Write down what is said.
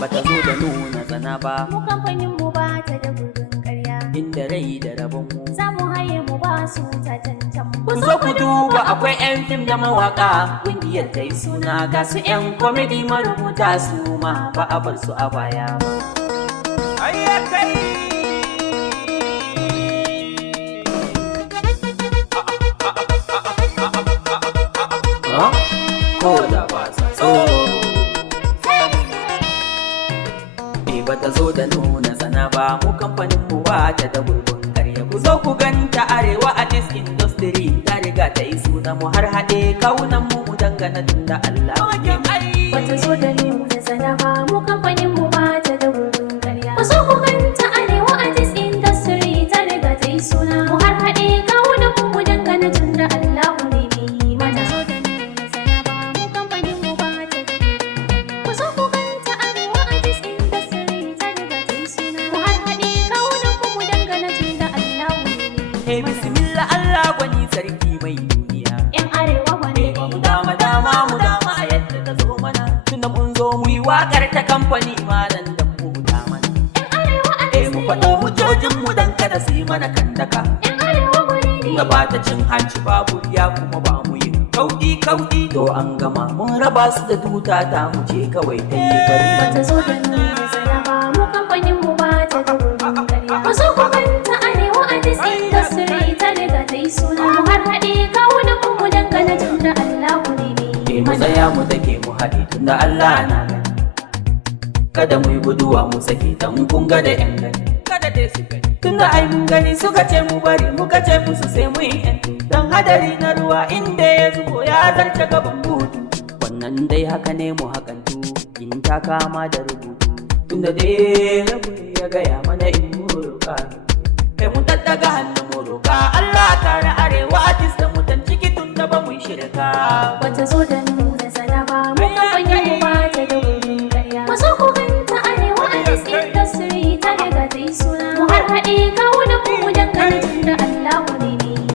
bata zo da nuna tsana ba. Mu kamfanin mu ba ta da gurbin ƙarya. Inda rai da rabon mu za mu haye mu ba su ta tantan. Ku zo ku duba akwai 'yan fim da mawaka, ƙungiyar ta yi suna ga su 'yan komedi marubuta su ma ba a bar su a baya ba. Ayyakai! Ko da ba sa so. Bata zo da nuna tsana ba, mu kamfanin mu ba ta da gurbin ƙarya. Ku zo ku ganta Arewa Artist Industry, ta riga ta yi suna mu har haɗe kawunan mu dangana tun da Allah. Bata zo da nuna tsana ba, mu kamfanin mu ba ta da gurbin ƙarya. Ku zo ku ganta Arewa Artist Industry, ta riga ta yi suna mu har haɗe kawunan mu dangana tun da Allah ne bi mata. Bismillah Allah gwani sarki mai duniya. Yan Arewa gwani mu dama mu dama a yadda ta zo mana. Tunda mun zo mu yi waƙar ta kamfani malam da mu da mana. Yan Arewa a mu faɗo hujjojin mu dan kada su yi mana kandaka. Yan Arewa gwani Tunda ba ta cin hanci babu ya kuma ba mu yi kauɗi to an gama mun raba su da tuta ta mu ce kawai ta yi bari. Bata zo da nuna tsana ba, mu kamfanin mu ba ta da gurbin ƙarya. Ku zo ku ganta Arewa Artist Industry, ta riga ta yi suna mu har haɗe kawunan mu dangana tun da Allah ne bi mu tsaya mu take mu haɗe tun da Allah na gani. Kada mu yi guduwa mu sake dan kun ga da 'yan gani. Kada dai su gani. Tun da ai mun gani suka ce mu bari muka ce musu sai mu yi 'yan. Dan hadari na ruwa inda ya zubo ya zarce gaban butu. Wannan dai haka ne mu hakantu in ta kama da rubutu. Tun da dai rabu ya gaya mana in mu roƙa. Kai mun tattaga hannun mu roƙa Allah kare Arewa Artist da mutan ciki tun da ba mu shirka. Bata zo da nuna tsana ba,